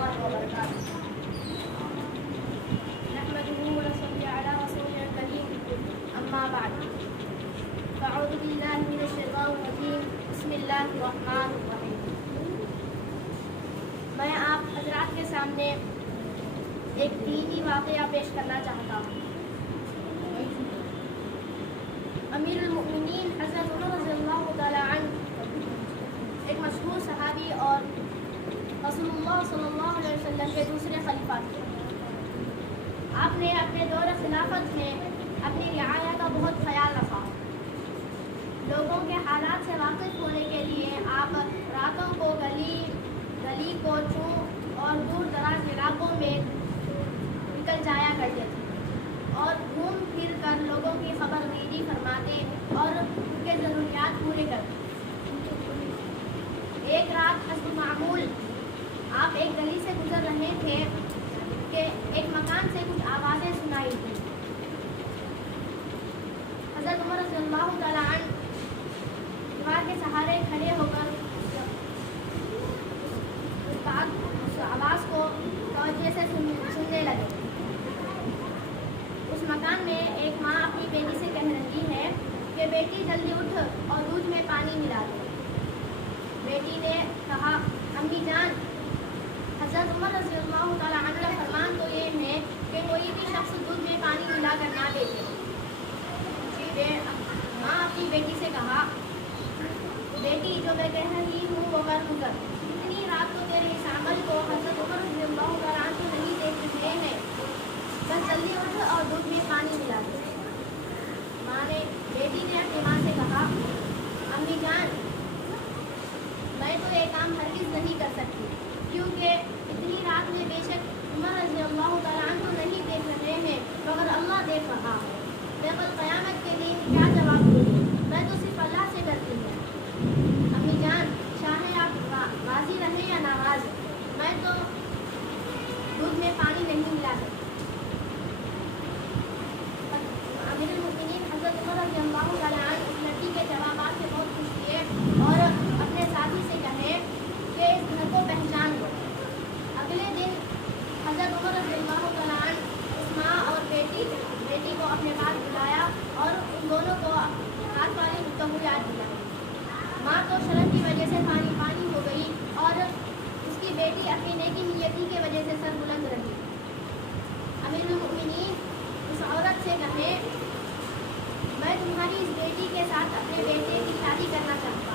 الله وبركاته. نحمده ونصلي على رسوله الكريم. أما بعد، فأعوذ بالله من الشيطان الرجيم. بسم الله الرحمن الرحيم. میں آپ حضرات کے سامنے ایک دینی واقعہ پیش کرنا چاہتا ہوں. امیر المؤمنین حضرت عمر رضی اللہ تعالی عنہ ایک مشہور صحابی اور رسول اللہ صلی اللہ علیہ وسلم کے دوسرے خلیفہ تھے. آپ نے اپنے دور خلافت میں اپنی رعایا کا بہت خیال رکھا. لوگوں کے حالات سے واقف ہونے کے لیے آپ راتوں کو گلی کوچوں اور دور دراز علاقوں میں نکل جایا کرتے تھے اور گھوم پھر کر لوگوں کی خبر گیری فرماتے اور ان کے ضروریات پورے کرتے. ایک رات حسب معمول آپ ایک گلی سے گزر رہے تھے کہ ایک مکان سے کچھ آوازیں سنائی دیں. حضرت عمر رضی اللہ تعالیٰ عنہ دیوار کے سہارے کھڑے ہو کر اس آواز کو توجہ سے سننے لگے. اس مکان میں ایک ماں اپنی بیٹی سے کہہ رہی ہے کہ بیٹی جلدی اٹھ اور دودھ میں پانی ملا دے. بیٹی نے کہا امی جان، حضرت عمر رضی اللہ تعالیٰ عنہ کا فرمان تو یہ ہے کہ کوئی بھی شخص دودھ میں پانی ملا کر نہ بیچے. ماں اپنی بیٹی سے کہا بیٹی جو میں کہہ رہی ہوں وہ کر اتنی رات کو تیرے اس عمل کو حضرت عمر رضی اللہ تعالیٰ عنہ نہیں دیکھ رہے ہیں، بس جلدی اٹھ اور دودھ میں پانی ملا دے. بیٹی نے اپنی ماں سے کہا امی جان، میں تو یہ کام ہرگز نہیں کر سکتی کیونکہ اتنی رات میں بے شک عمر رضی اللہ تعالیٰ عنہ نہیں دیکھ رہے ہیں مگر اللہ دیکھ رہا ہے. میں کل قیامت کے دن کیا جواب دوں؟ میں تو صرف اللہ سے ڈرتی ہوں. امی جان، چاہے آپ راضی رہیں یا ناراض، میں تو دودھ میں پانی نہیں ملا سکتی. امیر المؤمنین حضرت عمر رضی اللہ تعالیٰ عنہ اس لڑکی کے جوابات سے بہت خوش ہوئے اور اپنے ساتھی سے کہے کہ اس گھر کو پہچان لو. اگلے دن حضرت عمر رضی اللہ تعالیٰ عنہ اس ماں اور بیٹی کو اپنے پاس بلایا اور ان دونوں کو ہاتھ والی گفتگو یاد دیا. ماں تو شرم کی وجہ سے پانی ہو گئی اور اس کی بیٹی اپنی نیکی نیتی کی وجہ سے سر بلند رہی. امیر المؤمنین اس عورت سے کہے میں تمہاری اس بیٹی کے ساتھ اپنے بیٹے کی شادی کرنا چاہتا ہوں.